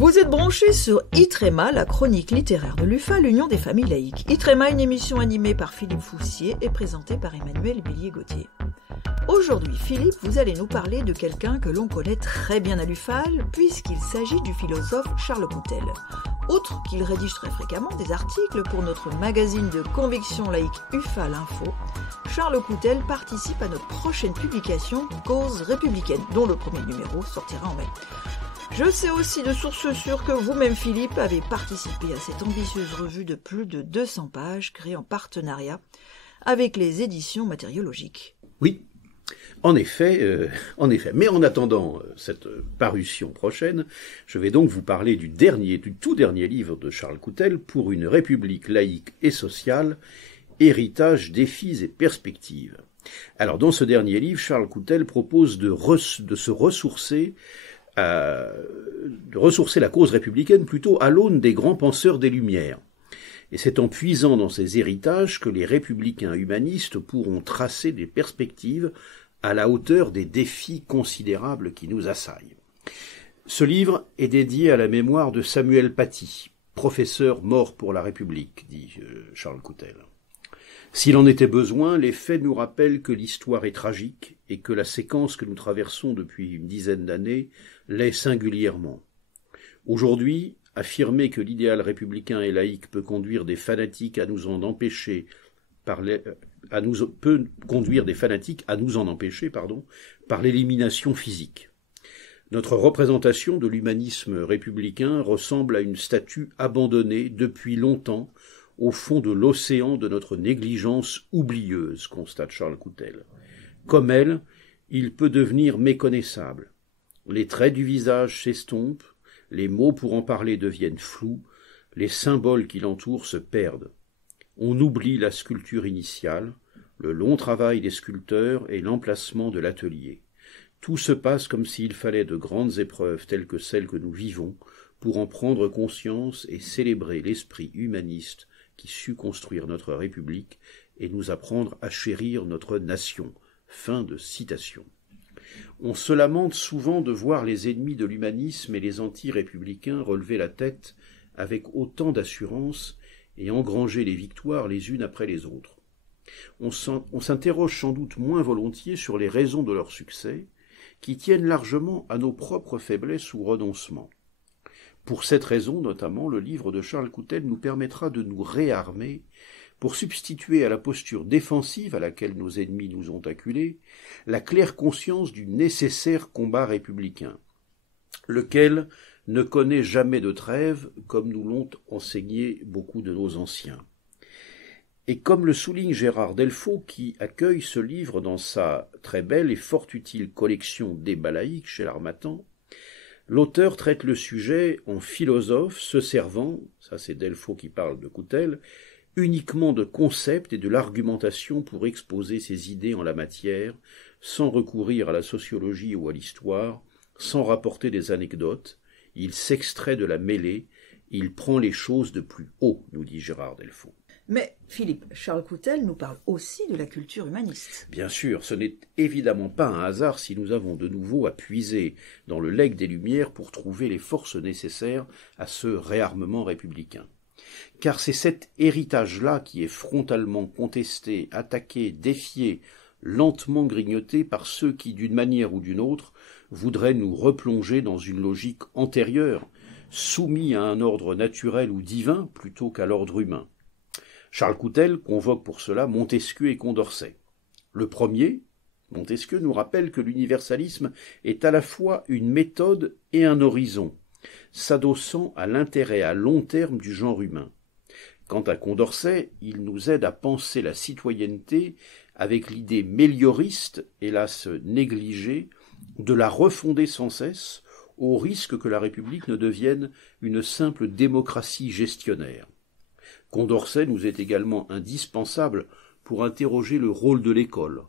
Vous êtes branchés sur Itrema, la chronique littéraire de l'UFA, l'Union des familles laïques. Itrema, une émission animée par Philippe Foussier et présentée par Emmanuel Bélier-Gauthier. Aujourd'hui, Philippe, vous allez nous parler de quelqu'un que l'on connaît très bien à l'UFAL, puisqu'il s'agit du philosophe Charles Coutel. Outre qu'il rédige très fréquemment des articles pour notre magazine de conviction laïque UFAL Info, Charles Coutel participe à notre prochaine publication Cause républicaine, dont le premier numéro sortira en mai. Je sais aussi de sources sûres que vous-même, Philippe, avez participé à cette ambitieuse revue de plus de 200 pages créée en partenariat avec les éditions matériologiques. Oui, en effet. Mais en attendant cette parution prochaine, je vais donc vous parler du tout dernier livre de Charles Coutel, Pour une république laïque et sociale, héritage, défis et perspectives. Alors, dans ce dernier livre, Charles Coutel propose de ressourcer la cause républicaine plutôt à l'aune des grands penseurs des Lumières. Et c'est en puisant dans ces héritages que les républicains humanistes pourront tracer des perspectives à la hauteur des défis considérables qui nous assaillent. Ce livre est dédié à la mémoire de Samuel Paty, professeur mort pour la République, dit Charles Coutel. S'il en était besoin, les faits nous rappellent que l'histoire est tragique et que la séquence que nous traversons depuis une dizaine d'années l'est singulièrement. Aujourd'hui, affirmer que l'idéal républicain et laïque peut conduire des fanatiques à nous en empêcher par l'élimination physique. Notre représentation de l'humanisme républicain ressemble à une statue abandonnée depuis longtemps au fond de l'océan de notre négligence oublieuse, constate Charles Coutel. Comme elle, il peut devenir méconnaissable. Les traits du visage s'estompent, les mots pour en parler deviennent flous, les symboles qui l'entourent se perdent. On oublie la sculpture initiale, le long travail des sculpteurs et l'emplacement de l'atelier. Tout se passe comme s'il fallait de grandes épreuves telles que celles que nous vivons pour en prendre conscience et célébrer l'esprit humaniste qui sut construire notre République et nous apprendre à chérir notre nation. Fin de citation. On se lamente souvent de voir les ennemis de l'humanisme et les anti-républicains relever la tête avec autant d'assurance et engranger les victoires les unes après les autres. On s'interroge sans doute moins volontiers sur les raisons de leur succès, qui tiennent largement à nos propres faiblesses ou renoncements. Pour cette raison, notamment, le livre de Charles Coutel nous permettra de nous réarmer pour substituer à la posture défensive à laquelle nos ennemis nous ont acculés, la claire conscience du nécessaire combat républicain, lequel ne connaît jamais de trêve, comme nous l'ont enseigné beaucoup de nos anciens. Et comme le souligne Gérard Delfaux, qui accueille ce livre dans sa très belle et fort utile collection Débats laïques chez l'Harmattan, l'auteur traite le sujet en philosophe se servant, ça c'est Delfaux qui parle de Coutel, uniquement de concepts et de l'argumentation pour exposer ses idées en la matière, sans recourir à la sociologie ou à l'histoire, sans rapporter des anecdotes. Il s'extrait de la mêlée, il prend les choses de plus haut, nous dit Gérard Delfaux. Mais, Philippe, Charles Coutel nous parle aussi de la culture humaniste. Bien sûr, ce n'est évidemment pas un hasard si nous avons de nouveau à puiser dans le legs des Lumières pour trouver les forces nécessaires à ce réarmement républicain. Car c'est cet héritage-là qui est frontalement contesté, attaqué, défié, lentement grignoté par ceux qui, d'une manière ou d'une autre, voudraient nous replonger dans une logique antérieure, soumis à un ordre naturel ou divin plutôt qu'à l'ordre humain. Charles Coutel convoque pour cela Montesquieu et Condorcet. Le premier, Montesquieu, nous rappelle que l'universalisme est à la fois une méthode et un horizon, s'adossant à l'intérêt à long terme du genre humain. Quant à Condorcet, il nous aide à penser la citoyenneté avec l'idée mélioriste, hélas négligée, de la refonder sans cesse, au risque que la République ne devienne une simple démocratie gestionnaire. Condorcet nous est également indispensable pour interroger le rôle de l'école.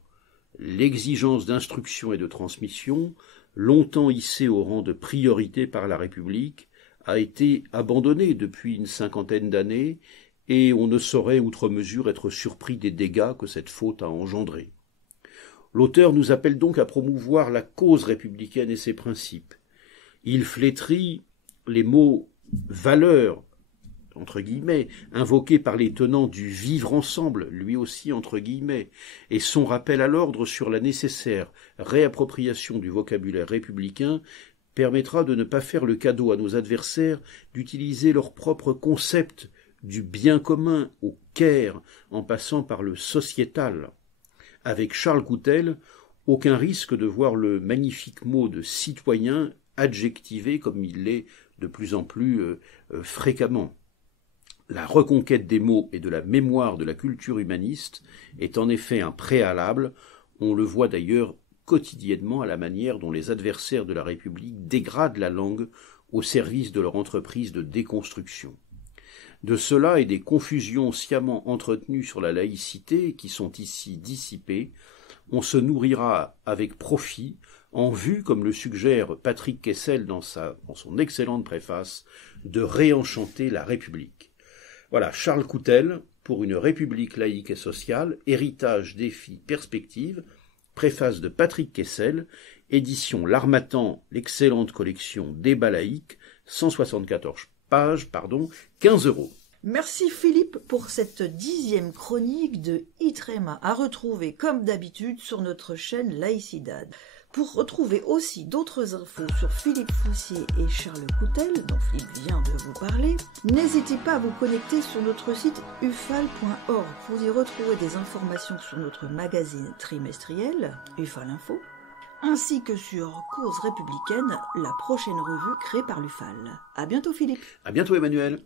L'exigence d'instruction et de transmission, longtemps hissée au rang de priorité par la République, a été abandonnée depuis une cinquantaine d'années et on ne saurait outre mesure être surpris des dégâts que cette faute a engendrés. L'auteur nous appelle donc à promouvoir la cause républicaine et ses principes. Il flétrit les mots valeurs, entre guillemets, invoqués par les tenants du vivre ensemble, lui aussi entre guillemets, et son rappel à l'ordre sur la nécessaire réappropriation du vocabulaire républicain permettra de ne pas faire le cadeau à nos adversaires d'utiliser leur propre concept du bien commun au caire en passant par le sociétal. Avec Charles Coutel, aucun risque de voir le magnifique mot de citoyen adjectivé comme il l'est de plus en plus fréquemment. La reconquête des mots et de la mémoire de la culture humaniste est en effet un préalable, on le voit d'ailleurs quotidiennement à la manière dont les adversaires de la République dégradent la langue au service de leur entreprise de déconstruction. De cela et des confusions sciemment entretenues sur la laïcité qui sont ici dissipées, on se nourrira avec profit en vue, comme le suggère Patrick Kessel dans son excellente préface, de réenchanter la République. Voilà, Charles Coutel, pour une République laïque et sociale, héritage, défi, perspective, préface de Patrick Kessel, édition L'Harmattan, l'excellente collection Débats laïques, 174 pages, 15 €. Merci Philippe pour cette 10e chronique de Itrema, à retrouver comme d'habitude sur notre chaîne Laïcidad. Pour retrouver aussi d'autres infos sur Philippe Foussier et Charles Coutel, dont Philippe vient de vous parler, n'hésitez pas à vous connecter sur notre site ufal.org. Vous y retrouvez des informations sur notre magazine trimestriel, Ufal Info, ainsi que sur Cause républicaine, la prochaine revue créée par l'Ufal. À bientôt Philippe. À bientôt Emmanuel.